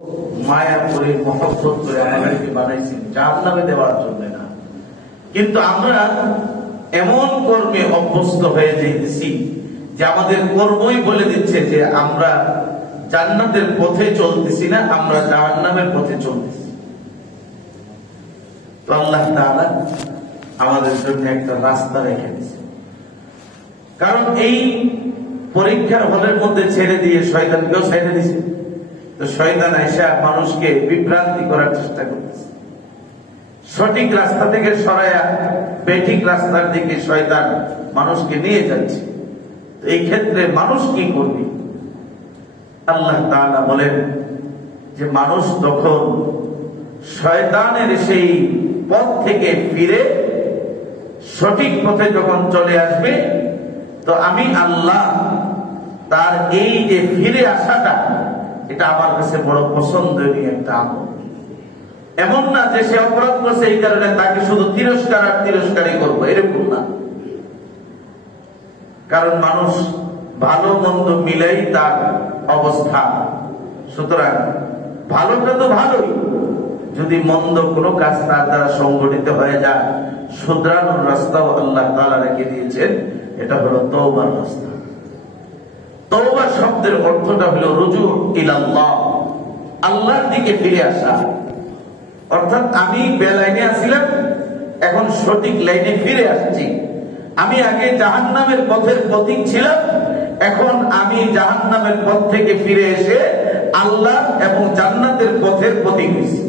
মায়া করে মহব্বত করে আমাদেরকে বানাইছেন জাহান্নামে দেওয়ার জন্য না। কিন্তু আমরা এমন কর্মে অভ্যস্ত হয়ে যেতেছি যে আমাদের কর্মই বলে দিচ্ছে যে আমরা জান্নাতের পথে চলতেছি না, আমরা জাহান্নামের পথে চলতেছি। তো আল্লাহ তাআলা আমাদের জন্য একটা রাস্তা রেখে দিয়েছে। কারণ এই পরীক্ষার হলের মধ্যে ছেড়ে দিয়ে শয়তানকেও ছেড়ে দিয়েছে। তো শয়তান আইসা মানুষকে বিভ্রান্তি করার চেষ্টা করতেছে, সঠিক রাস্তা থেকে সরাইয়া বেঠিক রাস্তার দিকে শয়তান মানুষকে নিয়ে যাচ্ছে। তো এই ক্ষেত্রে মানুষ কি করবে? আল্লাহ তাআলা বলেন যে মানুষ তখন শয়তানের সেই পথ থেকে ফিরে সঠিক পথে যখন চলে আসবে, তো আমি আল্লাহ তার এই যে ফিরে আসাটা, এটা আমার কাছে বড় পছন্দনীয় একটা আমল। এমন না যে সে অপরাধ করছে এই কারণে তাকে শুধু তিরস্কার আর তিরস্কারই করবো, এরকম না। কারণ মানুষ ভালো মন্দ মিলেই তার অবস্থা। সুতরাং ভালোটা তো ভালোই, যদি মন্দ কোনো কাজ তার দ্বারা সংগঠিত হয়ে যায়, শুধরানোর রাস্তাও আল্লাহ তাআলা রেখে দিয়েছেন। এটা হলো তওবার রাস্তা। তওবা শব্দের অর্থটা হলো রুজু ইলাল্লাহ, আল্লাহর দিকে ফিরে আসা। অর্থাৎ আমি বেলাইনে আছিলাম, এখন সঠিক লাইনে ফিরে আসছি। আমি আগে জাহান্নামের পথের পথিক ছিলাম, এখন আমি জাহান্নামের পথ থেকে ফিরে এসে আল্লাহ এবং জান্নাতের পথের পথিক হয়েছি।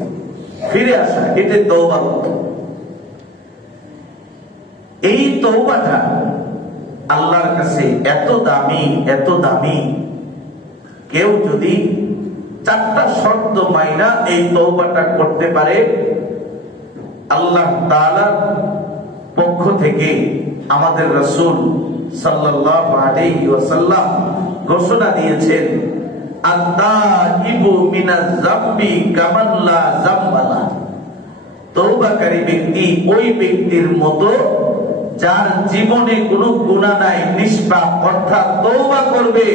ফিরে আসা, এটা তওবার অর্থ। এই তওবাটা আল্লাহর কাছে এত দামি, এত দামি। কেউ যদি 4টা শর্ত মাইনা এই তওবাটা করতে পারে, আল্লাহ তাআলার পক্ষ থেকে আমাদের রাসূল সাল্লাল্লাহু আলাইহি ওয়াসাল্লাম ঘোষণা দিয়েছেন, আত-তাইবু মিনাজ যামবি কামান লা যামবা লা। তওবাকারী ব্যক্তি ওই ব্যক্তির মতো যার জীবনে কোনো গুনাহ নাই, নিষ্পাপ। অর্থাৎ তওবা করবে,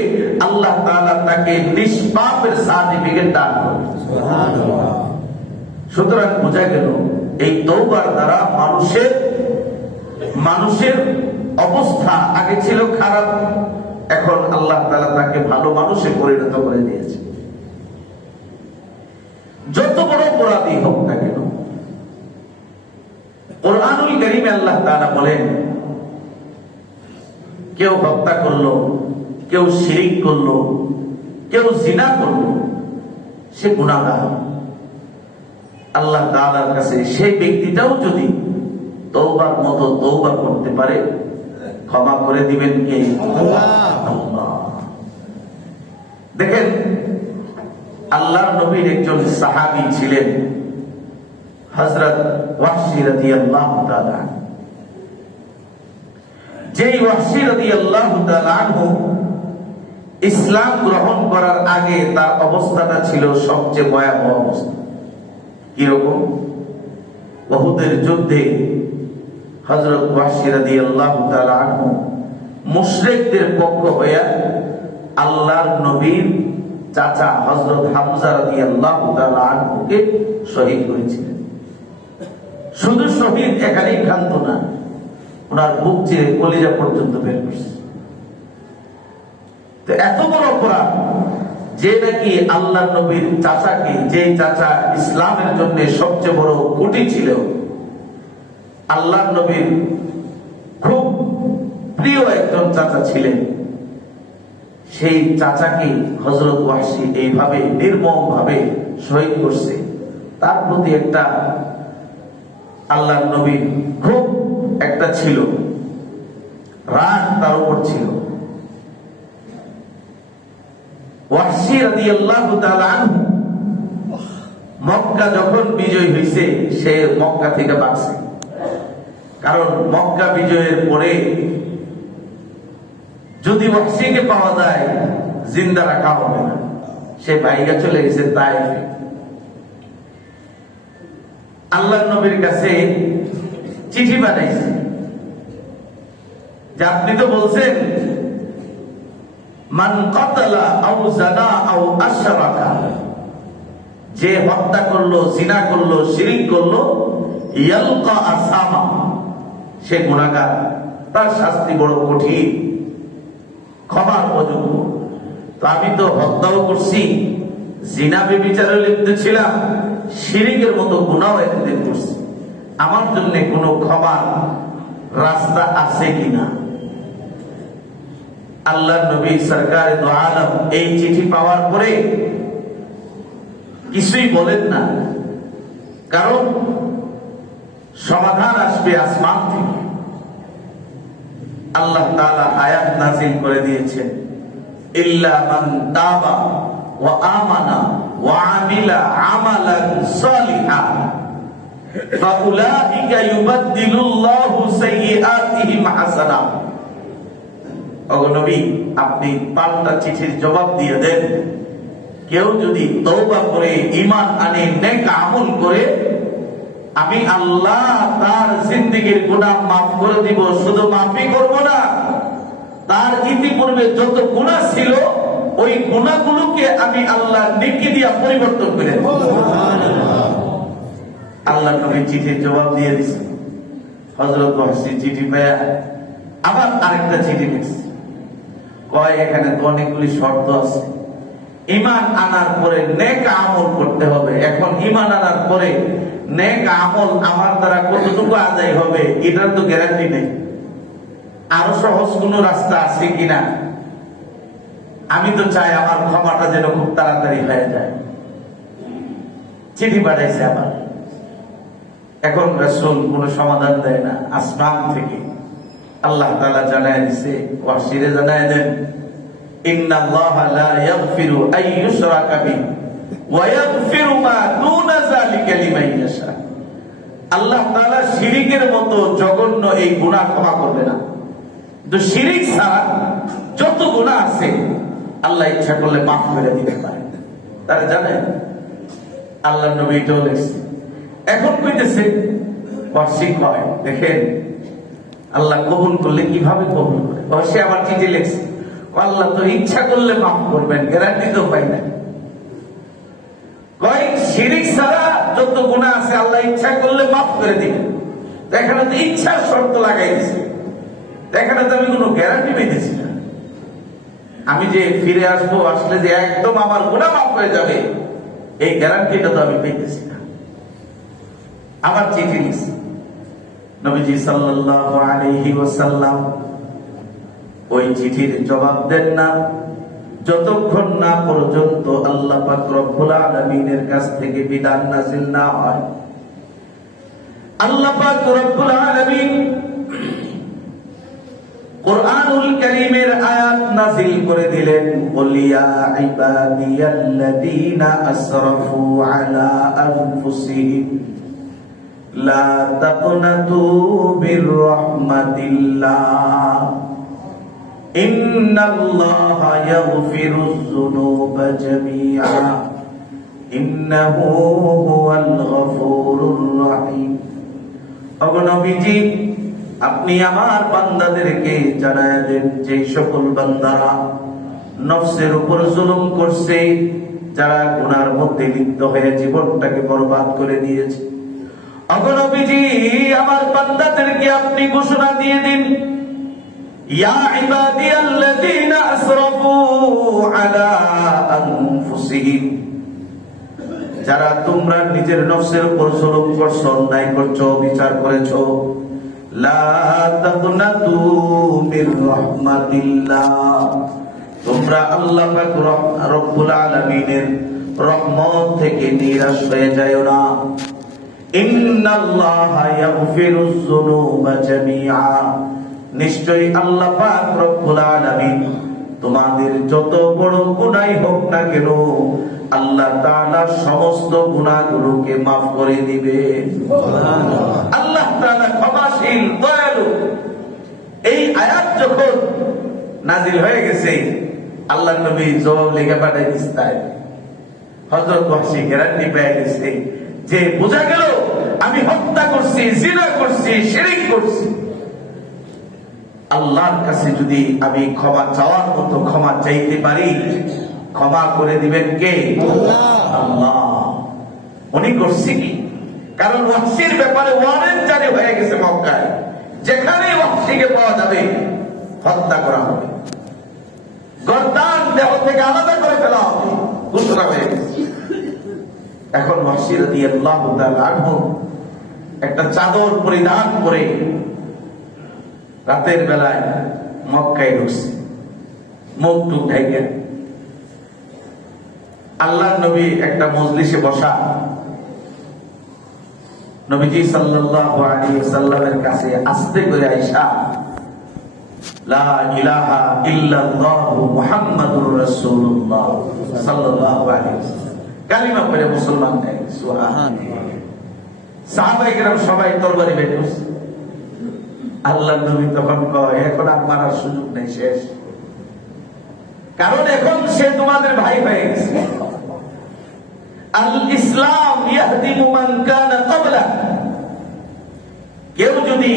আল্লাহ তাআলা তাকে নিষ্পাপের সার্টিফিকেট দান করবে। সুবহানাল্লাহ। সুতরাং বোঝা গেল এই তওবার দ্বারা মানুষের অবস্থা আগে ছিল খারাপ, এখন আল্লাহ তাআলা তাকে ভালো মানুষে পরিণত করে দিয়েছে। যত বড় অপরাধী হোক না কেন, কুরআনুল কারীমে আল্লাহ তাআলা বলেন, কেউ হত্যা করলো, কেউ শিরিক করলো, কেউ জিনা করলো, সে গুনাহগার। আল্লাহ তাআলার কাছে সেই ব্যক্তিটাও যদি তওবার মতো তওবা করতে পারে, ক্ষমা করে দিবেন কে? আল্লাহ। দেখেন, আল্লাহর নবীর একজন সাহাবী ছিলেন হযরত ওয়াহশী রাদিয়াল্লাহু তাআলা। যেই ওয়াহশী রাদিয়াল্লাহু তাআলা আনহু ইসলাম গ্রহণ করার আগে তার অবস্থাটা ছিল সবচেয়ে ভয়াবহ অবস্থা। কিরকম? উহুদের যুদ্ধে হযরত ওয়াহশী রাদিয়াল্লাহু তাআলা আনহু মুশরিকদের পক্ষ হয়ে আল্লাহর নবীর চাচা হযরত হামজা রাদিয়াল্লাহু তাআলা আনহুকে শহীদ করেছিলেন। শুধু শহীদ এখানেই ক্ষান্ত না, ওনার বুক চেয়ে কলিজা পর্যন্ত বের করছে। তো এত বড় অপরাধ, যে নাকি আল্লাহ নবীর চাচাকে, যে চাচা ইসলামের জন্য সবচেয়ে বড় খুঁটি ছিল, আল্লাহ নবীর খুব প্রিয় একজন চাচা ছিলেন, সেই চাচাকে হযরত ওয়াহশী এইভাবে নির্মম ভাবে শহীদ করছে। তার প্রতি একটা আল্লাহ নবীর খুব একটা ছিল রাগ, তার উপর ছিল। ওয়াহশী রাদিয়াল্লাহু তাআলা আনহু মক্কা যখন বিজয় হয়েছে, সে মক্কা থেকে বাঁচছে। কারণ মক্কা বিজয়ের পরে যদি ওয়াহশীকে পাওয়া যায়, জিন্দা রাখা হবে না। সে বাইরে চলে গেছে তায়েফে। আল্লাহর নবীর কাছে চিঠি বানাইছে যে আপনি তো বলছেন মান কাতালা আও জানা আও আশরাকা, যে হত্যা করলো, জিনা করলো, শিরিক করলো, ইয়ালকা আসামা, সে গুনাহগার, তার শাস্তি বড় কঠিন, ক্ষমার অযোগ্য। তো আমি তো হত্যাও করছি, জিনা ব্যভিচারে লিপ্ত ছিলাম, শিরিকের মতো গুনাহও একদিন করছি, আমার জন্য কোনো ক্ষমার রাস্তা আছে কিনা? আল্লাহর নবী সরকারে দো আলম এই চিঠি পাওয়ার পরে কিছুই বলেন না, কারণ সমাধান আসবে আসমান থেকে। আল্লাহ তাআলা আয়াত নাযিল করে দিয়েছেন, ইল্লা মান তাবা ওয়া আমানা ওয়া আমিলা আমালান সালিহান ফাউলাইকা ইউবাদদিলুল্লাহু সাইয়্যাতিহিম হাসানাত। ওগো নবী, আপনি পাল্টা চিঠির জবাব দিয়ে দেন, কেউ যদি তওবা করে ঈমান আনে, নেক আমল করে, আমি আল্লাহ তার জিন্দেগীর গুনাহ মাফ করে দিব। শুধু মাফই করব না, তার ইতিপূর্বে যত গুনাহ ছিল ওই গুনাহগুলোকে আমি আল্লাহ নেকি দিয়া পরিবর্তন করে দেব। আল্লাহ নবী চিঠির জবাব দিয়ে দিয়েছেন। হযরত ওয়াহশী চিঠি পেয়ে আবার আরেকটা চিঠি লিখছে, কয় এখানে তো অনেকগুলি শর্ত আছে, ঈমান আনার পরে নেক আমল করতে হবে। এখন ঈমান আনার পরে নেক আমল আমার দ্বারা কতটুকু আদায় হবে এটার তো গ্যারান্টি নেই। আরো সহজ কোন রাস্তা আছে কিনা? আমি তো চাই আমার ক্ষমাটা যেন খুব তাড়াতাড়ি হয়ে যায়। চিঠি পাঠাইছে আবার। এখন রাসূল কোন সমাধান দেয় না, আসমান থেকে আল্লাহ তাআলা জানায় দিছে, ওয়াহশীরে জানায় দেন, ইন্নাল্লাহা লা ইয়াগফিরু আন ইউশরাকা বিহি ওয়া ইয়াগফিরু মা দুনা যালিকা লিমান ইয়াশা। আল্লাহ তাআলা শিরকের মতো জঘন্য এই গুনাহ ক্ষমা করবে না। তো শিরক ছাড়া যত গুনাহ আছে আল্লাহ ইচ্ছা করলে মাফ করে দিতে পারে। তারা জানে আল্লাহ নবী এটাও লিখছে। এখন কইতেছে ওয়াহশী কয়, দেখেন আল্লাহ কবুল করলে কিভাবে কবুল করে। ওয়াহশী আবার চিঠি লিখছে, আল্লাহ তো ইচ্ছা করলে মাফ করবেন, গ্যারান্টি তো পাই না। কয় শিরক ছাড়া যত গুনাহ আছে আল্লাহ ইচ্ছা করলে মাফ করে দিবেন। এখানে তো ইচ্ছার শর্ত লাগাই দিছে, এখানে তো আমি কোনো গ্যারান্টি পেতেছি না। আমি যে ফিরে আসবো, আসলে যে একদম আমার গুনাহ মাফ হয়ে যাবে এই গ্যারান্টিটা তো আমি পেতেছি না। আবার চিঠি লিখছে, নবীজি সাল্লাল্লাহু আলাইহি ওয়াসাল্লাম ওই চিঠির জবাব দেন না যতক্ষণ না পর্যন্ত আল্লাহ পাক রব্বুল আলামিনের কাছ থেকে বিধান নাযিল না হয়। আল্লাহ পাক রব্বুল আলামিন কুরআনুল কারীমের আয়াত নাযিল করে দিলেন, কুল ইয়া ইবাদিয়াল্লাযীনা আসরাফু আলা আনফুসিহিম লা তাকনাতু মির রাহমাতিল্লাহ ইন্নাল্লাহা ইয়াগফিরুয যুনুবা জামিআ ইন্নাহু হুয়াল গফুরুর রহিম। ওগো নবীজি, আপনি আমার বান্দাদেরকে জানায় দেন, যে সকল বান্দারা নফসের উপর জুলুম করছে, যারা গুনার মধ্যে লিপ্ত হয়ে জীবনটাকে বরবাদ করে দিয়েছে, ওগো নবীজি আমার বান্দাদেরকে আপনি ঘোষণা দিয়ে দিন, ইয়া ইবাদিয়াল্লাযীনা আসরাফু আলা আনফুসিহিম, যারা তোমরা নিজের নফসের উপর জুলুম করছো, অন্যায় করছো, বিচার করেছো, লা তাকনাতু মির রাহমাতিল্লাহ, তোমরা আল্লাহ পাক রব্বুল আলামিনের রহমত থেকে নিরাশ হয়ে যাও না। ইন্নাল্লাহা ইয়াগফিরুয যুনুবা জামিআ, নিশ্চয়ই আল্লাহ পাক রব্বুল আলামিন তোমাদের যত বড় গুনাহই হোক না কেন আল্লাহ তাআলা সমস্ত গুনাহগুলোকে মাফ করে দিবে। আল্লাহ তাআলা ক্ষমাশীল, দয়ালু। এই আয়াত যখন নাজিল হয়ে গেছে, আল্লাহ নবী জবাব লিখে পাঠিয়ে দিয়েছেন। হযরত ওয়াহশী গ্যারান্টি পেয়ে গেছে যে বোঝা গেল আমি হত্যা করছি, জিনা করছি, শিরক করছি। আল্লাহর কাছে যদি আমি ক্ষমা চাওয়ার মতো ক্ষমা চাইতে পারি, ক্ষমা করে দিবেন কে? আল্লাহ। উনি করছে কি? কারণ ওয়াহশীর ব্যাপারে ওয়ারেন্ট জারি হয়ে গেছে মক্কায়, যেখানেই ওয়াহশীকে পাওয়া যাবে হত্যা করা হবে, গর্দান দেহ থেকে আলাদা করে ফেলা হবে, ঘোষণা হয়ে গেছে। এখন ওয়াহশী রাদিয়াল্লাহু তাআলা আনহু একটা চাদর পরিধান করে রাতের বেলায় মক্কায় ঢুকছে, মুখ টুক ঢেকে। আল্লাহর নবী একটা মজলিসে বসা, নবীজি সাল্লাল্লাহু আলাইহি ওয়াসাল্লামের কাছে আস্তে করে আয়েশা লা ইলাহা ইল্লাল্লাহু মুহাম্মাদুর রাসূলুল্লাহ সাল্লাল্লাহু আলাইহি ওয়াসাল্লাম কালিমা পড়ে মুসলমান হয়ে গেছে। সুবহানাল্লাহ। সাহাবায়ে কেরাম সবাই তরবারি বের করছে। আল্লাহর নবী তখন কয়, এখন আর মারার সুযোগ নেই, শেষ। কারণ এখন সে তোমাদের ভাই হয়ে গেছে। আল ইসলাম ইয়াহদিমু মান কানা ক্বাবলা। কেউ যদি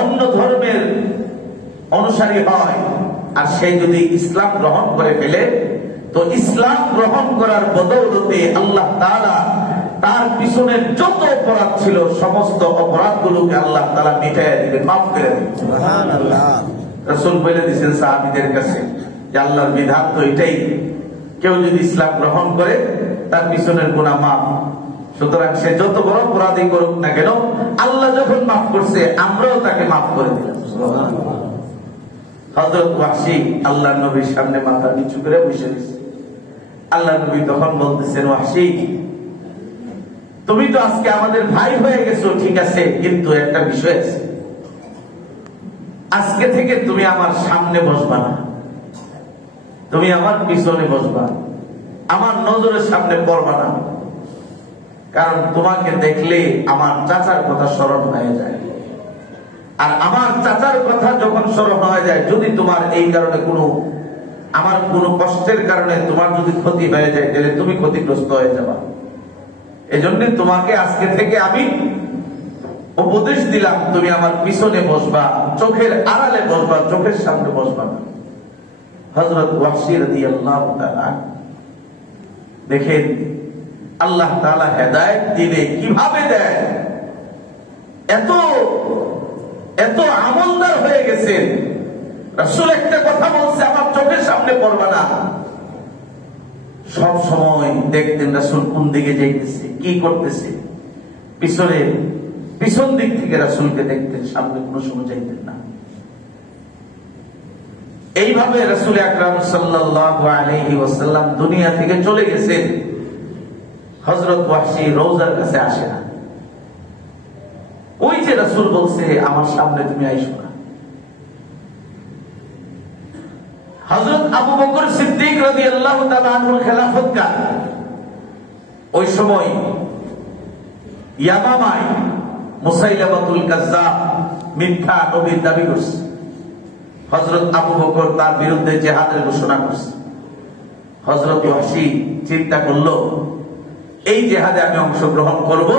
অন্য ধর্মের অনুসারী হয় আর সে যদি ইসলাম গ্রহণ করে ফেলে, তো ইসলাম গ্রহণ করার বদৌলতে আল্লাহ তাআলা তার পিছনের যত অপরাধ ছিল সমস্ত অপরাধগুলোকে আল্লাহ তাআলা মিটাইয়া দিবেন, মাফ করে দিবেন। সুবহানাল্লাহ। রাসূল বলে দিয়েছেন সাহাবীদের কাছে যে আল্লাহর বিধান তো এটাই, কেউ যদি ইসলাম গ্রহণ করে তার পিছনের গুনাহ মাফ। সুতরাং সে যত বড় অপরাধী করুক না কেন, আল্লাহ যখন মাফ করছে আমরাও তাকে মাফ করে দিলাম। সুবহানাল্লাহ। হযরত ওয়াহশী আল্লাহর নবীর সামনে মাথা নিচু করে বসে গেছে। আল্লাহর নবী তখন বলতেছেন, ওয়াহশী তুমি তো আজকে আমাদের ভাই হয়ে গেছো, ঠিক আছে, কিন্তু একটা বিষয় আছে, আজকে থেকে তুমি আমার সামনে বসবা না, তুমি আমার পিছনে বসবা, আমার নজরের সামনে পড়বা না। কারণ তোমাকে দেখলে আমার চাচার কথা স্মরণ হয়ে যায়, আর আমার চাচার কথা যখন স্মরণ হয়ে যায়, যদি তোমার এই কারণে আমার কোনো কষ্টের কারণে তোমার যদি ক্ষতি হয়ে যায়, তাহলে তুমি ক্ষতিগ্রস্ত হয়ে যাবা। এজন্য তোমাকে আজকে থেকে আমি উপদেশ দিলাম, তুমি আমার পিছনে বসবা, চোখের আড়ালে বসবা, চোখের সামনে বসবা না। হযরত ওয়াহশী রাদিয়াল্লাহু তাআলা দেখেন আল্লাহ তাআলা হেদায়েত দিলে কিভাবে দেয়, এত এত আমলদার হয়ে গেছেন। রাসূল একটা কথা বলছে, আমার চোখের সামনে পড়বা না। সব সময় দেখতেন রাসূল কোন দিকে যাইতেছে, কি করতেছে, পিছন দিক থেকে রাসূলকে দেখতেন, সামনে কোনো সময় যাইতেন না। এইভাবে রাসূল আকরাম সাল্লাল্লাহু আলাইহি ওয়াসাল্লাম দুনিয়া থেকে চলে গেছেন। হযরত ওয়াহশী রওজার কাছে আসে না। ওই যে রাসূল বলছে আমার সামনে তুমি আইসো না। হযরত আবু বকর সিদ্দিক রাদিয়াল্লাহু তাআলা আনহুর খেলাফত কাল, ওই সময় ইয়ামামায় মুসাইলামাতুল কাজ্জাব মিথ্যা নবীর দাবি করছে। হযরত আবু বকর তার বিরুদ্ধে জিহাদের ঘোষণা করছে। হযরত ওয়াহশী চিন্তা করলো, এই জিহাদে আমি অংশগ্রহণ করব,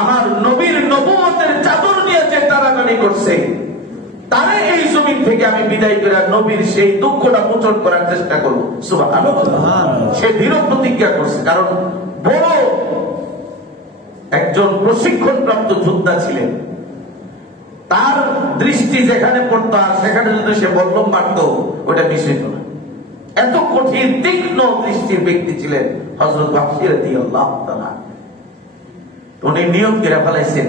আমার নবীর নবুয়তের চাদর নিয়ে যে টানাটানি করছে তারে এই জমিন থেকে আমি বিদায় করে নবীর সেই দুঃখটা মোচন করার চেষ্টা করব। সুবহানাল্লাহ। সে দৃঢ় প্রতিজ্ঞা করছে, কারণ বড় একজন প্রশিক্ষণপ্রাপ্ত যোদ্ধা ছিলেন। তার দৃষ্টি যেখানে পড়তো আর সেখানে যদি সে বল্লম মারত, ওটা মিস হইত না। এত কঠিন তীক্ষ্ণ দৃষ্টির ব্যক্তি ছিলেন হযরত ওয়াহশী রাদিয়াল্লাহু তাআলা। উনি নিয়ম করে ফেলাইছেন,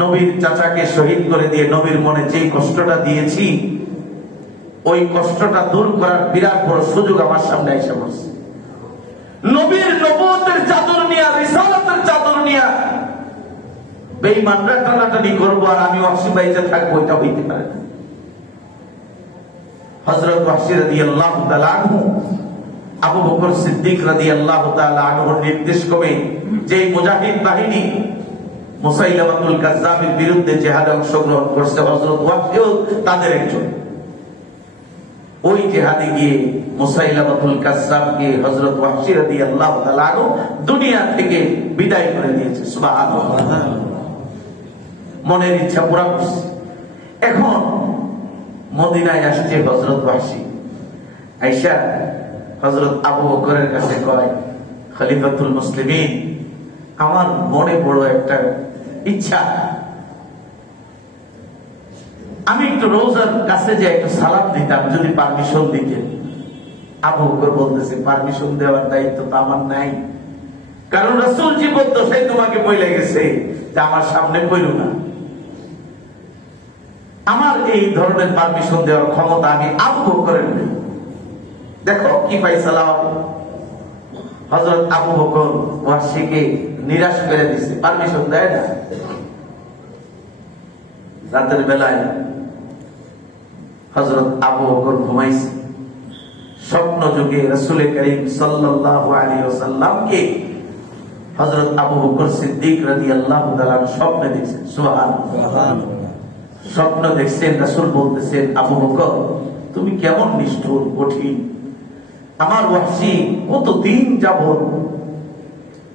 নবীর চাচাকে শহীদ করে দিয়ে নবীর মনে যেই কষ্টটা দিয়েছি, ওই কষ্টটা দূর করার বিরাট বড় সুযোগ আমার সামনে এসে পড়ছে। নবীর নবুয়তের চাদর নিয়ে, রিসালাতের চাদর নিয়ে বেঈমানরা টানাটানি করবো আর আমি ওয়াহশী বাইচে থাকবো, এটা হইতে পারে না। হযরত ওয়াহশী রাদিয়াল্লাহু তাআলা আনহু আবু বকর সিদ্দিক রাদিয়াল্লাহু তাআলা আনহুর নির্দেশ ক্রমে যে মুজাহিদ বাহিনী মুসাইলামাতুল কাজ্জাবের বিরুদ্ধে জিহাদে অংশগ্রহণ করছে, হযরত ওয়াহশীও তাদের একজন। ওই জিহাদে গিয়ে মুসাইলামাতুল কাজ্জাবকে হযরত ওয়াহশী রাদিয়াল্লাহু তাআলা আনহু দুনিয়া থেকে বিদায় করে দিয়েছে। সুবহানাল্লাহ। মনের ইচ্ছা পুরা করছে। এখন মদিনায় আসছে হযরত ওয়াহশী। আয়েশা হযরত আবু বকরের কাছে কয়, খলিফাতুল মুসলিমিন, আমার মনে বড় একটা ইচ্ছা, আমি একটু রোজার কাছে যে একটু সালাম দিতাম, যদি পারমিশন দিতেন। আবু বকর বলতেছে, পারমিশন দেওয়ার দায়িত্ব তো আমার নাই, কারণ রাসূল জীবদ্দশায় তোমাকে বলে গেছে যে আমার সামনে কইরো না। আমার এই ধরনের পারমিশন দেওয়ার ক্ষমতা আমি আবু বকরের নেই। দেখো কি ফাইসালা হবে। হযরত আবু বকর ওয়াহশীকে নিরাশ করে দিছে, পারমিশন দেয় না। রাতের বেলায় হযরত আবু বকর ঘুমাইছে, স্বপ্ন যুগে রাসূল করিম সাল্লাল্লাহু আলাইহি ওয়াসাল্লামকে হযরত আবু বকর সিদ্দিক রাদিয়াল্লাহু তাআলা স্বপ্নে দেখছেন। সুবহানাল্লাহ। স্বপ্ন দেখছেন, রাসূল বলতেছেন, আবু বকর তুমি কেমন নিষ্ঠুর কঠিন, আমার ওয়াহশী কতদিন যাবত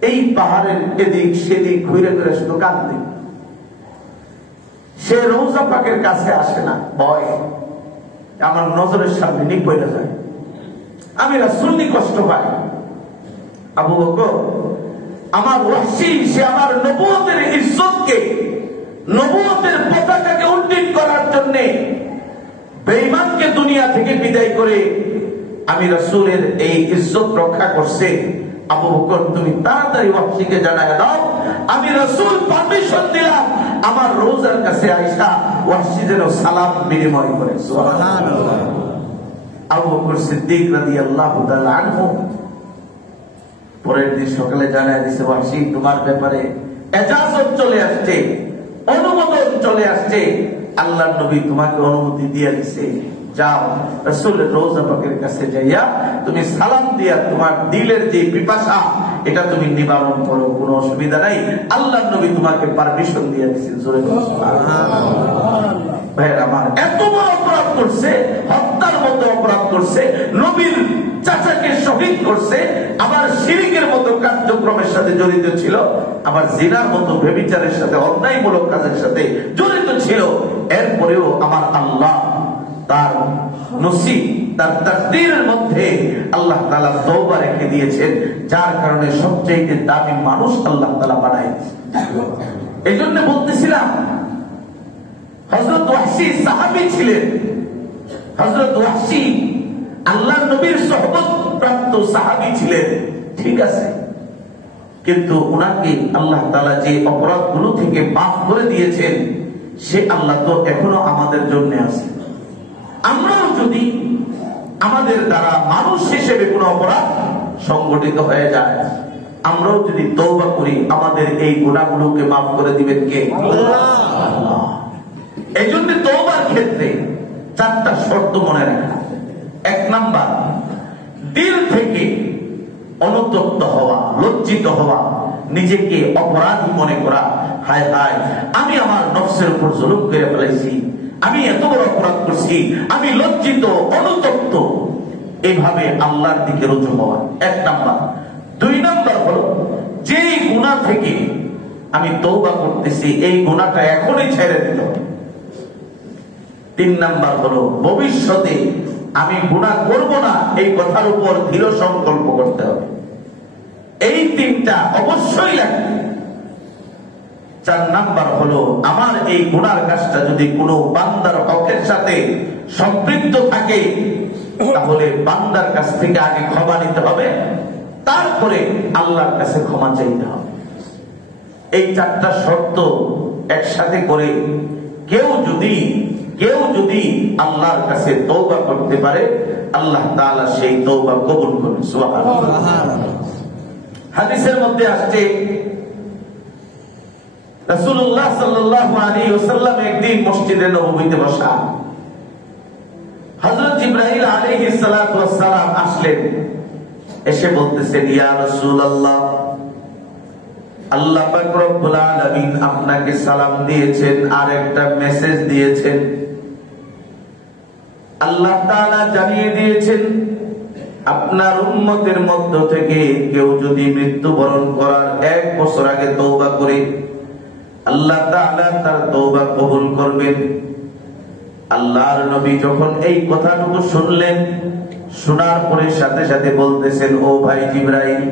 এই পাহাড়ের এদিক সেদিক ঘুরে ঘুরে শুধু কাঁদে, সে রওজা পাকের কাছে আসে না, ভয় আমার নজরের সামনে নিয়ে পড়ে যায়, আমি রাসূল নি কষ্ট পাই। আবু বকর আমার ওয়াহশী, সে আমার নবুয়তের ইজ্জতকে, নবুয়তের পতাকাকে উড্ডীন করার জন্য বেঈমানকে দুনিয়া থেকে বিদায় করে আমি রাসূলের এই ইজ্জত রক্ষা করছে। আবু বকর তুমি তাড়াতাড়ি ওয়াহশীকে জানায় দাও, আমি রাসূল পারমিশন দিলাম আমার রওজার কাছে আয়েশা ওয়াহশী যেন সালাম বিনিময় করে। সুবহানাল্লাহ। আবু বকর সিদ্দিক রাদিয়াল্লাহু তাআলা আনহু পরের দিন সকালে জানায় দিয়েছে, ওয়াহশী তোমার ব্যাপারে ইজাজত চলে আসছে, অনুমোদন চলে আসছে, আল্লাহর নবী তোমাকে অনুমতি দিয়ে দিয়েছে, যাও রাসূলের রওজা পাকের কাছে যাইয়া তুমি সালাম দিয়া তোমার দিলের যে পিপাসা এটা তুমি নিবারণ করো, কোনো অসুবিধা নাই, আল্লাহর নবী তোমাকে পারমিশন দিয়ে দিয়েছেন। জোরে সুবহানাল্লাহ। ভাইরা আমার, এত বড় অপরাধ করছে, হত্যার মতো অপরাধ করছে, নবীর চাচাকে শহীদ করছে, আবার শিরকের মতো কার্যক্রমের সাথে জড়িত ছিল, আবার জিনার মতো ব্যভিচারের সাথে অন্যায়মূলক কাজের সাথে জড়িত ছিল। এরপরেও আমার আল্লাহ তার নসিব, তার তাকদীরের মধ্যে আল্লাহ তাআলা তওবা রেখে দিয়েছেন, যার কারণে সবচেয়ে দামি মানুষ আল্লাহ তাআলা বানাইছেন। এই জন্য বলতেছিলাম, হযরত ওয়াহশী সাহাবী ছিলেন। হযরত ওয়াহশী আল্লাহর নবীর সুহবত প্রাপ্ত সাহাবী ছিলেন, ঠিক আছে, কিন্তু উনাকে আল্লাহ তাআলা যে অপরাধগুলো থেকে মাফ করে দিয়েছেন, সে আল্লাহ তো এখনো আমাদের জন্য আছে। আমরাও যদি আমাদের দ্বারা মানুষ হিসেবে কোনো অপরাধ সংগঠিত হয়ে যায়, আমরাও যদি তওবা করি, আমাদের এই গুনাহগুলোকে মাফ করে দিবেন কে? আল্লাহ। এই জন্য তওবার ক্ষেত্রে চারটা শর্ত মনে রাখা। এক নাম্বার, দিল থেকে অনুতপ্ত হওয়া, লজ্জিত হওয়া, নিজেকে অপরাধী মনে করা, হায় হায় আমি আমার নফসের উপর জুলুম করে ফেলেছি, আমি এত বড় অপরাধ করছি, আমি লজ্জিত, অনুতপ্ত, এইভাবে আল্লাহর দিকে রুজু হওয়া, এক নাম্বার। দুই নাম্বার হলো, যেই গুনাহ থেকে আমি তওবা করতেছি এই গুনাহটা এখনই ছেড়ে দিতে হবে। তিন নাম্বার হলো, ভবিষ্যতে আমি গুনাহ করব না এই কথার উপর দৃঢ় সংকল্প করতে হবে। এই তিনটা অবশ্যই লাগবে। চার নাম্বার হলো, আমার এই গুনার কাজটা যদি কোনো বান্দার হকের সাথে সম্পৃক্ত থাকে, তাহলে বান্দার কাছ থেকে আগে ক্ষমা নিতে হবে, তারপরে আল্লাহর কাছে ক্ষমা চাইতে হবে। এই চারটা শর্ত একসাথে করে কেউ যদি আল্লাহর কাছে তওবা করতে পারে, আল্লাহ তাআলা সেই তওবা কবুল করেন। সুবহানাল্লাহ। হাদিসের মধ্যে আসছে, রাসূলুল্লাহ সাল্লাল্লাহু আলাইহি ওয়াসাল্লাম একদিন মসজিদে নববীতে বসা, হযরত জিবরাইল আলাইহিস সালাতু ওয়াস সালাম আসলেন, এসে বলতেছেন, ইয়া রাসূলুল্লাহ, আল্লাহ পাক রব্বুল আলামিন আপনাকে সালাম দিয়েছেন আর একটা মেসেজ দিয়েছেন। আল্লাহ তাআলা জানিয়ে দিয়েছেন, আপনার উম্মতের মধ্য থেকে কেউ যদি মৃত্যুবরণ করার 1 বছর আগে তওবা করে, আল্লাহ তাআলা তার তওবা কবুল করবেন। আল্লাহর নবী যখন এই কথাটুকু শুনলেন, শোনার পরে সাথে সাথে বলতেছেন, ও ভাই জিবরাইল,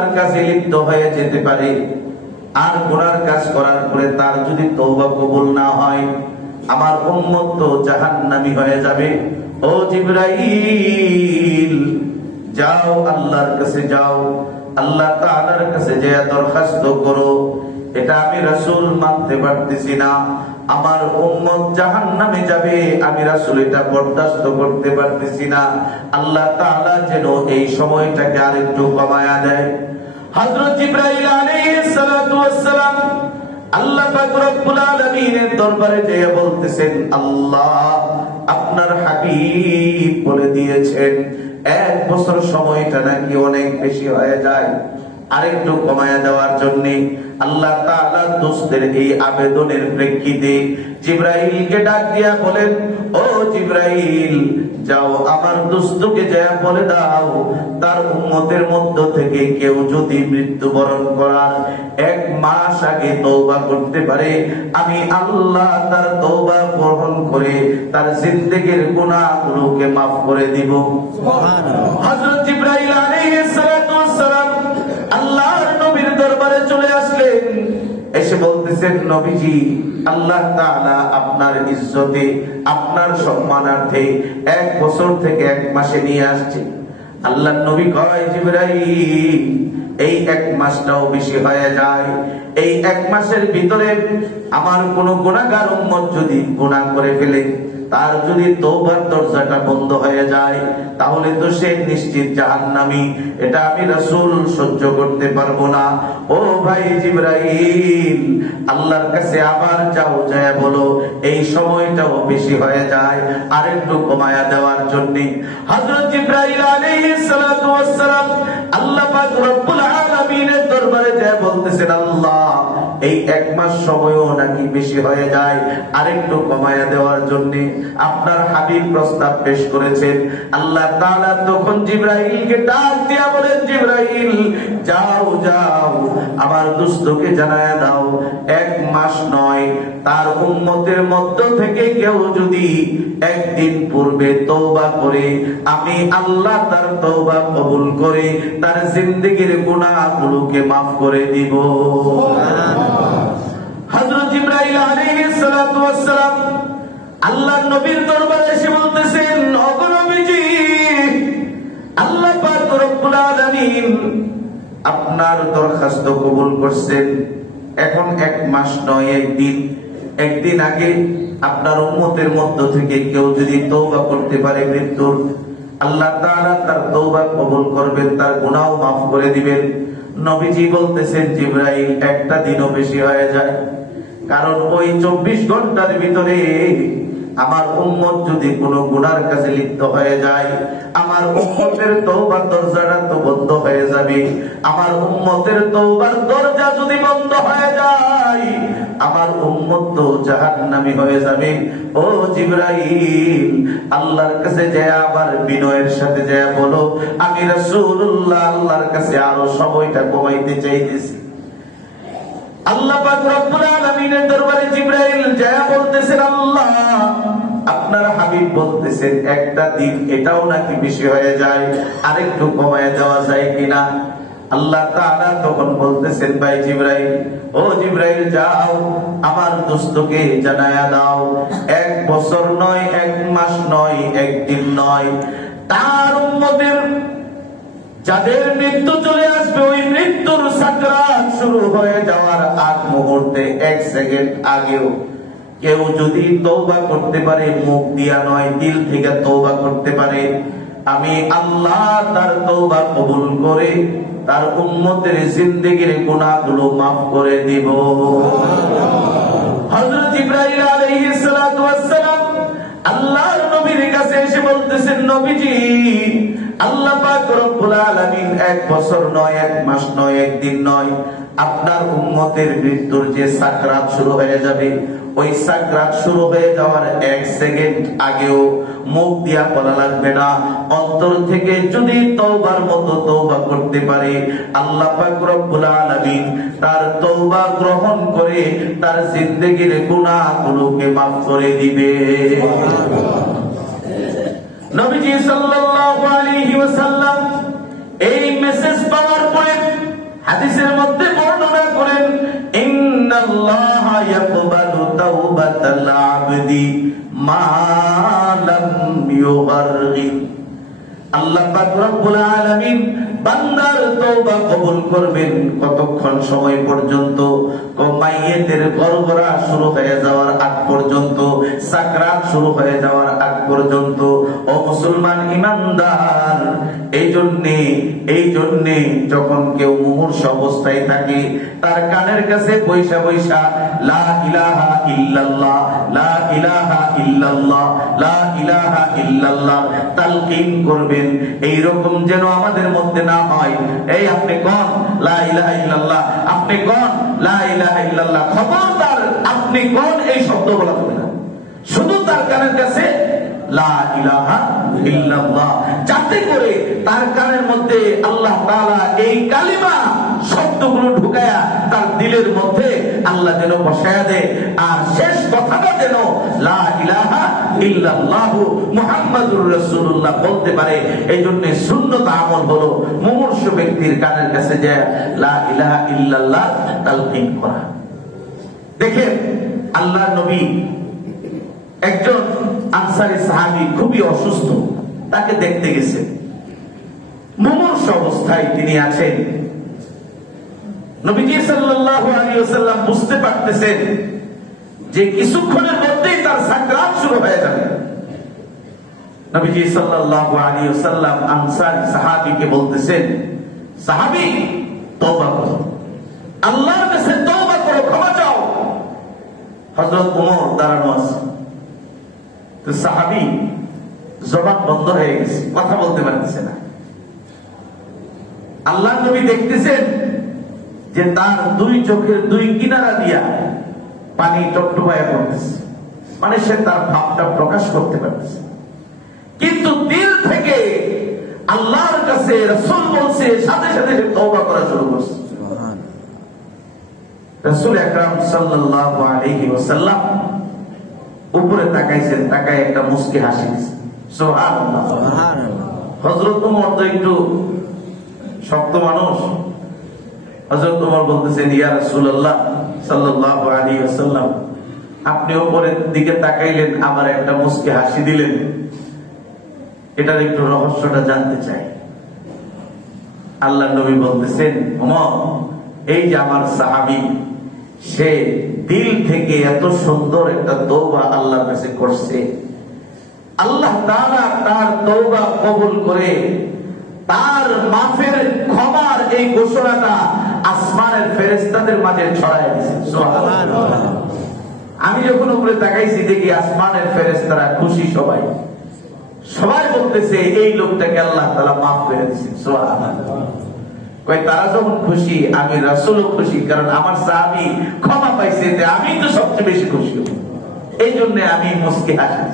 গুনার কাজে লিপ্ত হয়ে যেতে পারে, আর গুনার কাজ করার পরে তার যদি তওবা কবুল না হয়, আমার উম্মত তো জাহান্নামী হয়ে যাবে। ও জিবরাইল, যাও আল্লাহর কাছে যাও, আল্লাহ তাআলার কাছে যে দরখাস্ত করো, এটা আমি রাসূল মানতে পারতেছি না, আমার উম্মত জাহান্নামে যাবে, আমি রাসূল এটা বরদাস্ত করতে পারতেছি না। আল্লাহ তাআলা যেন এই সময়টাকে আরেকটু কমায়া দেয়। হযরত জিবরাইল আলাইহিস সালাতু ওয়াস সালাম আল্লাহ পাক রব্বুল আলামিনের দরবারে যেয়ে বলতেছেন, আল্লাহ আপনার হাবিব বলে দিয়েছেন 1 বছর সময়টা নাকি অনেক বেশি হয়ে যায়, আরেকটু কমায়া দেওয়ার জন্য আল্লাহ তাআলা দোস্তের এই আবেদনের প্রেক্ষিতে জিবরাইলকে ডাক দিয়া বলেন, ও জিবরাইল, যাও আমার দোস্তকে যা বলে দাও, তার উম্মতের মধ্য থেকে কেউ যদি মৃত্যুবরণ করার 1 মাস আগে তওবা করতে পারে, আমি আল্লাহ তার তওবা গ্রহণ করে তার জিন্দেগীর গুনাহগুলোকে মাফ করে দিব। সুবহানাল্লাহ। হযরত জিবরাইল আলাইহিস সালাতু ওয়াস সালাম আল্লাহর নবীর দরবারে চলে আসলেন, এসে বলতেছেন, নবীজি, আল্লাহ তাআলা আপনার ইজ্জতে, আপনার সম্মানার্থে 1 বছর থেকে 1 মাসে নিয়ে আসছে। আল্লাহর নবী কয়, জিবরাইল, এই 1 মাসটাও বেশি হয়ে যায়, এই 1 মাসের ভিতরে আমার কোন গুনাহগার উম্মত যদি গুনাহ করে ফেলে, তার যদি তওবার দরজাটা বন্ধ হয়ে যায়, তাহলে তো সে নিশ্চিত জাহান্নামী, এটা আমি রাসূল সহ্য করতে পারবো না। ও ভাই জিবরাইল, আল্লাহর কাছে আবার যাও, যায় বলো এই সময়টাও বেশি হয়ে যায়, আরেকটু কমায়া দেওয়ার জন্য। হযরত জিবরাইল আলাইহিস সালাতু ওয়াস সালাম আল্লাহ পাক রব্বুল আলামিনের দরবারে যায় বলতেছেন, আল্লাহ এই 1 মাস সময়ও নাকি বেশি হয়ে যায়, আরেকটু কমায়া দেওয়ার জন্য আপনার হাবিব প্রস্তাব পেশ করেছেন। আল্লাহ তাআলা তখন জিবরাইলকে ডাক দিয়া বলেন, জিবরাইল, যাও যাও আমার দোস্তকে জানায়া দাও, 1 মাস নয়, তার উম্মতের মধ্য থেকে কেউ যদি 1 দিন পূর্বে তওবা করে, আমি আল্লাহ তার তওবা কবুল করে তার জিন্দেগীর গুনাহগুলোকে maaf করে দিব। হযরত জিবরাইল আলাইহিস সালাতু ওয়াস সালাম আল্লাহর নবীর দরবারে এসে বলতেছেন, ওগো নবীজি, আল্লাহ পাক রব্বুল আলামিন আপনার দরখাস্ত কবুল করছেন, এখন 1 মাস নয়, 1 দিন, 1 দিন আগে আপনার উম্মতের মধ্য থেকে কেউ যদি তওবা করতে পারে মৃত্যুর, আল্লাহ তাআলা তার তওবা কবুল করবেন, তার গুনাহ maaf করে দিবেন। নবীজি বলতেছেন, জিবরাইল, 1টা দিনও বেশি হয়ে যায়, কারণ ওই 24 ঘন্টার ভিতরে আমার উম্মত যদি কোনো গুনার কাজে লিপ্ত হয়ে যায়, আমার উম্মতের তওবার দরজাটা তো বন্ধ হয়ে যাবে। আমার উম্মতের তওবার দরজা যদি বন্ধ হয়ে যায়, আমার উম্মত তো জাহান্নামী হয়ে যাবে। ও জিবরাইল, আল্লাহর কাছে যায় আবার বিনয়ের সাথে যায় বলো, আমি রাসূলুল্লাহ আল্লাহর কাছে আরো সময়টা কমাইতে চাইতেছি। আল্লাহ পাক রব্বুল আলামিনের দরবারে জিবরাইল যায় বলতেছেন, আল্লাহ আপনার হাবিব বলতেছেন 1টা দিন, এটাও নাকি বেশি হয়ে যায়, আরেকটু কমায় দেওয়া যায় কিনা? আল্লাহ তাআলা তখন বলতেছেন, ভাই জিবরাইল, ও জিবরাইল, যাও আমার দোস্তকে জানায়া দাও, 1 বছর নয়, 1 মাস নয়, 1 দিন নয়, তার উম্মতের যাদের মৃত্যু চলে আসবে, ওই মৃত্যুর সাকরাত শুরু হয়ে যাওয়ার আগ মুহূর্তে 1 সেকেন্ড আগেও কেউ যদি তওবা করতে পারে, মুখ দিয়া নয়, দিল থেকে তওবা করতে পারে, আমি আল্লাহ তার তওবা কবুল করে তার উম্মতের জিন্দেগীর গুনাহগুলো maaf করে দিব। হযরত জিবরাইল আলাইহিস সালাতু ওয়াস সালাম আল্লাহর নবীর কাছে এসে বলতেছেন, নবীজি, আল্লাহ পাক রব্বুল আলামিন 1 বছর নয়, 1 মাস নয়, 1 দিন নয়, আপনার উম্মতের মৃত্যুর যে সাকরাত শুরু হয়ে যাবে, ওই সাকরাত শুরু হয়ে যাওয়ার 1 সেকেন্ড আগেও মুখ দিয়া বলা লাগবে না, অন্তর থেকে যদি তওবার মতো তওবা করতে পারে, আল্লাহ পাক রব্বুল আলামিন তার তওবা গ্রহণ করে তার জিন্দেগীর গুনাহগুলোকে maaf করে দিবে। নবীজি সাল্লাল্লাহু আলাইহি ওয়াসাল্লাম এই মেসেজ পাওয়ার পরে হাদিসের মধ্যে বর্ণনা করেন, ইন্নাল্লাহা ইয়াকবালু তাওবাতাল আবদি মা লাম ইউগারগির। আল্লাহ পাক রব্বুল আলামিন বান্দার তওবা কবুল করবেন কতক্ষণ সময় পর্যন্ত? মাইয়েতের গড়গড়া শুরু হয়ে যাওয়ার আগ পর্যন্ত, সাকরাত শুরু হয়ে যাওয়ার আগ পর্যন্ত। ও মুসলমান ইমানদার, এই জন্যে যখন কেউ মুমূর্ষু অবস্থায় থাকে তার কানের কাছে বৈশা বৈশা লা ইলাহা ইল্লাল্লাহ, লা ইলাহা ইল্লাল্লাহ, লা ইলাহা ইল্লাল্লাহ তালকিন করবেন। এইরকম যেন আমাদের মধ্যে না হয়। এই আপনি কোন লা ইলাহা ইল্লাল্লাহ, আপনি কোন লা ইলাহা ইল্লাল্লাহ, খবরদার আপনি কোন এই শব্দ বলা যাবে না। শুধু তার কানের কাছে লা ইলাহা ইল্লাল্লাহ, যাতে করে তার কানের মধ্যে আল্লাহ তাআলা এই কালিমা শব্দগুলো ঢুকায়া তার দিলের মধ্যে আল্লাহ যেন বসায়া দেয়। আর শেষ কথাটা যেন লা ইলাহা ইল্লাল্লাহ মুহাম্মাদুর রাসূলুল্লাহ বলতে পারে। এই জন্য সুন্নত আমল হলো মুমূর্ষু ব্যক্তির কানের কাছে যে লা ইলাহা ইল্লাল্লাহ তালকিন করা। দেখেন, আল্লাহ নবী একজন আনসারী সাহাবী খুবই অসুস্থ, তাকে দেখতে গেছেন। মুমূর্ষু অবস্থায় তিনি আছেন। নবীজি সাল্লাল্লাহু আলাইহি ওয়াসাল্লাম বুঝতে পারতেছেন যে কিছুক্ষণের মধ্যেই তার সাকরাত শুরু হয়ে যাবে। নবীজি সাল্লাল্লাহু আলাইহি ওয়াসাল্লাম আনসারী সাহাবীকে বলতেছেন, সাহাবী তওবা করো, আল্লাহর কাছে তওবা করো, ক্ষমা চাও। হযরত ওমর দাঁড়ানো আছে। তো সাহাবী জবান বন্ধ হয়ে গেছে, কথা বলতে পারতেছে না। আল্লাহ নবী দেখতেছেন যে তার দুই চোখের দুই কিনারা দিয়া পানি টপটপায়া পড়তেছে, মানে সে তার ভাবটা প্রকাশ করতে পারতেছে। কিন্তু দিল থেকে আল্লাহর কাছে রাসূল বলছে, সাথে সাথে সে তওবা করা শুরু করছে। রাসূল আকরাম সাল্লাল্লাহু আলাইহি ওয়াসাল্লাম উপরে তাকাইছেন, তাকায় একটা মুস্কি হাসি দিয়েছেন। সুবহানাল্লাহ, সুবহানাল্লাহ। হযরত ওমর তো একটু শক্ত মানুষ। হযরত ওমর বলতেছেন, ইয়া রাসূলুল্লাহ সাল্লাল্লাহু আলাইহি ওয়াসাল্লাম, আপনি উপরের দিকে তাকাইলেন, আবার একটা মুস্কি হাসি দিলেন, এটার একটু রহস্যটা জানতে চাই। আল্লাহ নবী বলতেছেন, ওমর, এই যে আমার সাহাবী, সে দিল থেকে এত সুন্দর একটা তওবা আল্লাহর কাছে করছে, আল্লাহ তাআলা তার তওবা কবুল করে তার মাফের ক্ষমার এই ঘোষণাটা আসমানের ফেরেশতাদের মাঝে ছড়ায় দিয়েছে। সুবহানাল্লাহ। আমি যখন উপরে তাকাইছি দেখি আসমানের ফেরেশতারা খুশি, সবাই বলতেছে এই লোকটাকে আল্লাহ তাআলা মাফ করে দিয়েছে। সুবহানাল্লাহ। কই তারা যখন খুশি, আমি রাসূলও খুশি, কারণ আমার সাহাবী ক্ষমা পাইছে, আমি তো সবচেয়ে বেশি খুশি। এই জন্য আমি মুস্কি হাসি।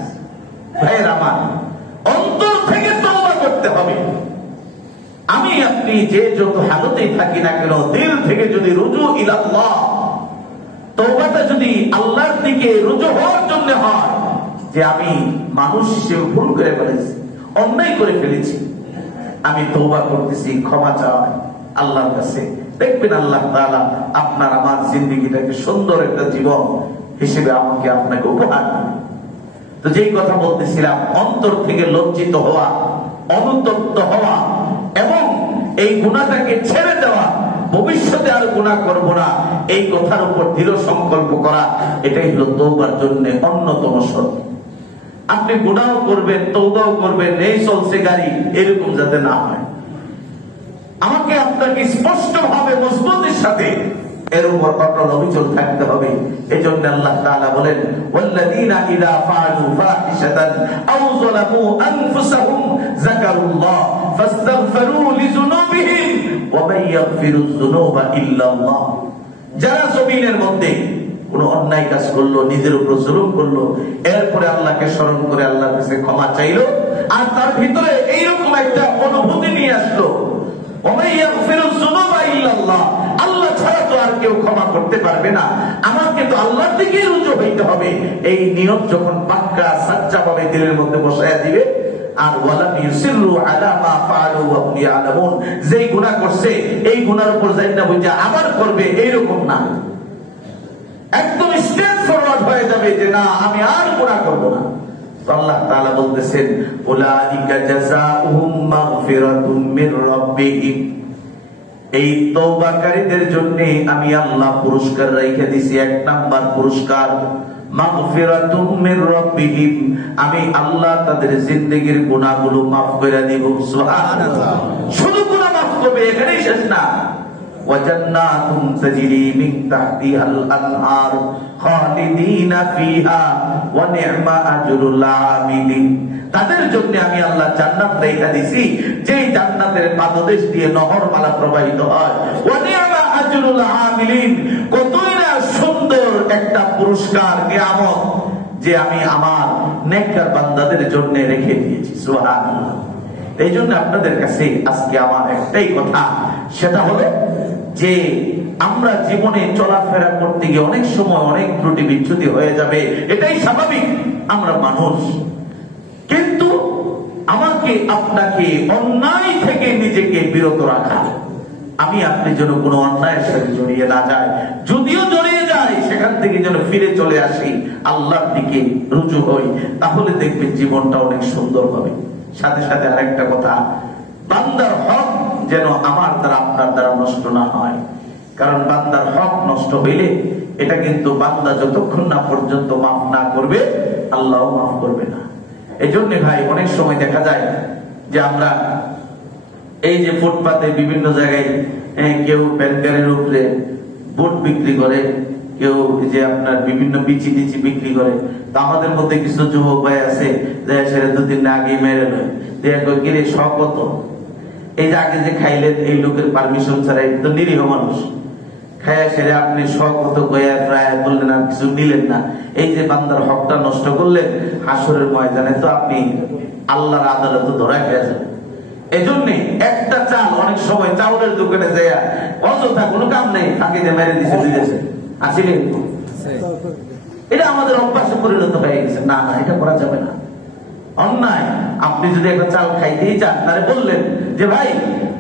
ভাইয়ের আমার, অন্তর থেকে তওবা করতে হবে। আমি আপনি যে যত হালতেই থাকি না কেন, দিল থেকে যদি রুজু ইলাল্লাহ, তওবাটা যদি আল্লাহর দিকে রুজু হওয়ার জন্য হয়, যে আমি মানুষ হিসেবে ভুল করে ফেলেছি, অন্যায় করে ফেলেছি, আমি তওবা করতেছি, ক্ষমা চাই আল্লাহর কাছে, দেখবেন আল্লাহ তাআলা আপনার আমার জিন্দেগিটাকে সুন্দর একটা জীবন হিসেবে আমাকে আপনাকে উপহার দেবে। তো যেই কথা বলতেছিলাম, অন্তর থেকে লজ্জিত হওয়া, অনুতপ্ত হওয়া এবং এই গুনাহটাকে ছেড়ে দেওয়া, ভবিষ্যতে আর গুনাহ করব না, এই কথার উপর দৃঢ় সংকল্প করা, এটাই হলো তওবার জন্য অন্যতম শর্ত। আপনি গুনাহ করবেন, তওবাও করবেন, এই চলছে গাড়ি, এরকম যাতে না হয়। আমাকে আপনাকে স্পষ্ট ভাবে মজবুতির সাথে এর উপর অটল অবিচল থাকতে হবে। এজন্য আল্লাহ তাআলা বলেন, ওয়াল্লাযীনা ইযা ফাআলু ফাহিশাতান আও যালামু আনফুসাহুম যাকারুল্লাহ ফাস্তাগফিরু লিযুনুবিহিম ওয়া মান ইয়াগফিরুয যুনুবা ইল্লাল্লাহ। যারা জমিনের মধ্যে কোন অন্যায় কাজ করলো, নিজের উপর জুলুম করলো, এরপরে আল্লাহকে স্মরণ করে আল্লাহর কাছে ক্ষমা চাইলো, আর তার ভিতরে এইরকম একটা অনুভূতি নিয়ে আসলো, আল্লাহ ছাড়া তো আর কেউ ক্ষমা করতে পারবে না, আমাকে তো আল্লাহর দিকে রুজু হইতে হবে, এই নিয়ত যখন পাক্কা সাচ্চা ভাবে দিলের মধ্যে বসায়া দিবে, আর ওয়ালাম ইউসিররু আলা মা ফাআলু ওয়া হুম ইয়ালামুন, যেই গুনাহ করছে এই গুনার উপর যাইনা বুঝা আবার করবে এইরকম না, একদম স্ট্রেট ফরওয়ার্ড হয়ে যাবে যে না আমি আর গুনাহ করব না। আল্লাহ তাআলা বলতেছেন উলাইকা জাযাউহুম মাগফিরাতুম মির রাব্বিহিম, এই তওবাকারীদের জন্য আমি আল্লাহ পুরস্কার রেখে দিয়েছি। এক নাম্বার পুরস্কার মাগফিরাতুম মির রাব্বিহিম, আমি আল্লাহ তাদের জিন্দেগীর গুনাহগুলো maaf করে দেব। সুবহানাল্লাহ, শুধু গুনাহ maaf করবে এখানেই শেষ না, ওয়া জান্নাতুম তাজরি মিন তাহতিহাল আনহার খালিদিনা ফিহা ওয়া নি'মা আজরুল আমিলিন, তাদের জন্য আমি আল্লাহ জান্নাত রেখে দিয়েছি, যেই জান্নাতের পাদদেশ দিয়ে নহরমালা প্রবাহিত হয়। ওয়া নি'মা আজরুল আমিলিন, কতই না সুন্দর একটা পুরস্কার কিয়ামত যে আমি আমার নেককার বান্দাদের জন্য রেখে দিয়েছি। সুবহানাল্লাহ। এই জন্য আপনাদের কাছে আজকে আমার একটাই কথা, সেটা হলো যে আমরা জীবনে চলাফেরা করতে গিয়ে অনেক সময় অনেক ত্রুটি বিচ্যুতি হয়ে যাবে, এটাই স্বাভাবিক, আমরা মানুষ। কিন্তু আমাকে আপনাকে অন্যায় থেকে নিজেকে বিরত রাখা, আমি আপনি যেন কোনো অন্যায়ের সাথে জড়িয়ে না যায়, যদিও জড়িয়ে যায় সেখান থেকে যেন ফিরে চলে আসি, আল্লাহর দিকে রুজু হই, তাহলে দেখবেন জীবনটা অনেক সুন্দর হবে। সাথে সাথে আরেকটা কথা, বান্দার হক যেন আমার দ্বারা আপনার দ্বারা নষ্ট না হয়, কারণ বান্দার হক নষ্ট হইলে এটা কিন্তু বান্দা যতক্ষণ না পর্যন্ত মাফ না করবে আল্লাহও মাফ করবে না। এই জন্য ভাই অনেক সময় দেখা যায় যে আমরা এই যে ফুটপাতে বিভিন্ন জায়গায় কেউ ব্যাংকারের উপরে বোট বিক্রি করে, কেউ যে আপনার বিভিন্ন বিচি টিচি বিক্রি করে, তো আমাদের মধ্যে কিছু যুবক ভাই আছে সেটা দুদিন আগে মেরে নয় গিরে শকত, এই যে আগে যে খাইলেন এই লোকের পারমিশন ছাড়া, তো নিরীহ মানুষ খাইয়া সেরে আপনি শকত গয়া প্রায় বললেন আর কিছু নিলেন না, এই যে বান্দার হকটা নষ্ট করলেন, হাসরের ময়দানে তো আপনি আল্লাহর আদালতে ধরা খেয়ে যাবেন। এজন্য একটা চাল অনেক সময় চাউলের দোকানে যায় অযথা কোনো কাম নেই তাকে যে মেরে দিছে দিয়েছে আসলে এটা আমাদের অভ্যাসে পরিণত হয়ে গেছে। না না, এটা করা যাবে না, অন্যায়। আপনি যদি একটা চাল খাইতেই চান, তাহলে বললেন যে ভাই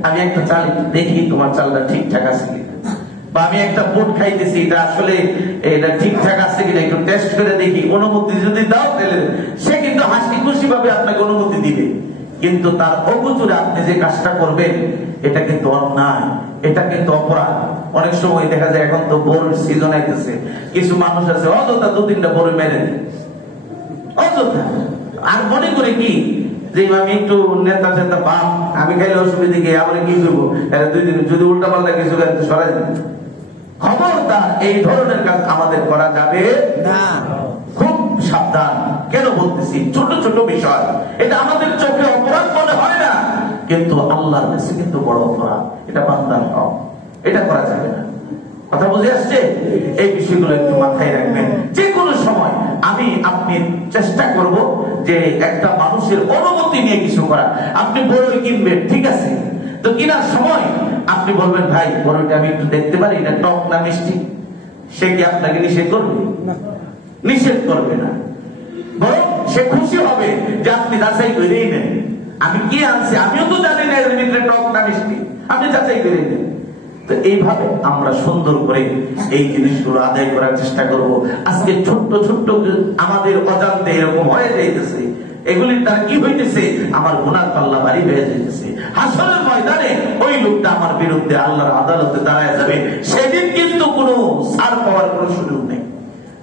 আমি একটা চাল দেখি তোমার চালটা ঠিকঠাক আছে কিনা, বা আমি একটা বুট খাইতেছি এটা আসলে এটা ঠিকঠাক আছে কিনা একটু টেস্ট করে দেখি, অনুমতি যদি দাও তাহলে সে কিন্তু হাসি খুশি ভাবে আপনাকে অনুমতি দিবে। কিন্তু তার অগোচরে আপনি যে কাজটা করবেন এটা কিন্তু অন্যায়, এটা কিন্তু অপরাধ। অনেক সময় দেখা যায় এখন তো বড় সিজন আইতেছে, কিছু মানুষ আছে অযথা দু তিনটা বড় মেরে দেয় অযথা, আর মনে করে কি যে আমি একটু নেতা চেতা বাপ আমি খাইলে অসুবিধা গিয়ে আমরা কি করবো, দুই দিন যদি উল্টা পাল্টা কিছু সরাই দেবে। খবরদার, এই ধরনের কাজ আমাদের করা যাবে না, খুব সাবধান। কেন বলতেছি, ছোট ছোট বিষয়, এটা আমাদের চোখে অপরাধ মনে হয় না, কিন্তু আল্লাহর কাছে কিন্তু বড় অপরাধ, এটা বান্দার হক, এটা করা যাবে না। কথা বুঝে আসছে? এই বিষয়গুলো একটু মাথায় রাখবেন। যে কোনো সময় আমি আপনি চেষ্টা করব যে একটা মানুষের অনুমতি নিয়ে কিছু করা। আপনি বড়ই কিনবেন, ঠিক আছে, তো কেনার সময় আপনি বলবেন ভাই বড়ইটা আমি একটু দেখতে পারি না টক না মিষ্টি, সে কি আপনাকে নিষেধ করবে? নিষেধ করবে না, বরং সে খুশি হবে যে আপনি যাচাই করেই নেন। আমি কি আনছি আমিও তো জানি না এর ভিতরে টক না মিষ্টি, আপনি যাচাই করে নেন। তো এইভাবে আমরা সুন্দর করে এই জিনিসগুলো আদায় করার চেষ্টা করব। আজকে ছোট্ট ছোট্ট আমাদের অজান্তে এরকম হয়ে যাইতেছে, এগুলির দ্বারা কি হইতেছে, আমার গুনাহ পাল্লা ভারী হয়ে যাইতেছে। হাসরের ময়দানে ওই লোকটা আমার বিরুদ্ধে আল্লাহর আদালতে দাঁড়ায় যাবে, সেদিন কিন্তু কোনো ছাড় পাওয়ার কোনো সুযোগ নেই।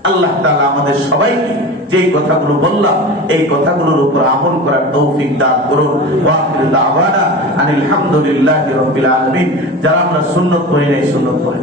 আল্লাহ তাআলা আমাদের সবাইকে যেই কথাগুলো বললাম এই কথাগুলোর উপর আমল করার তৌফিক দান করুন। ওয়া আখিরু দাওয়ানা আনিল হামদুলিল্লাহি রাব্বিল আলামিন। যারা আমরা সুন্নাত পড়ি নাই সুন্নাত পড়ি।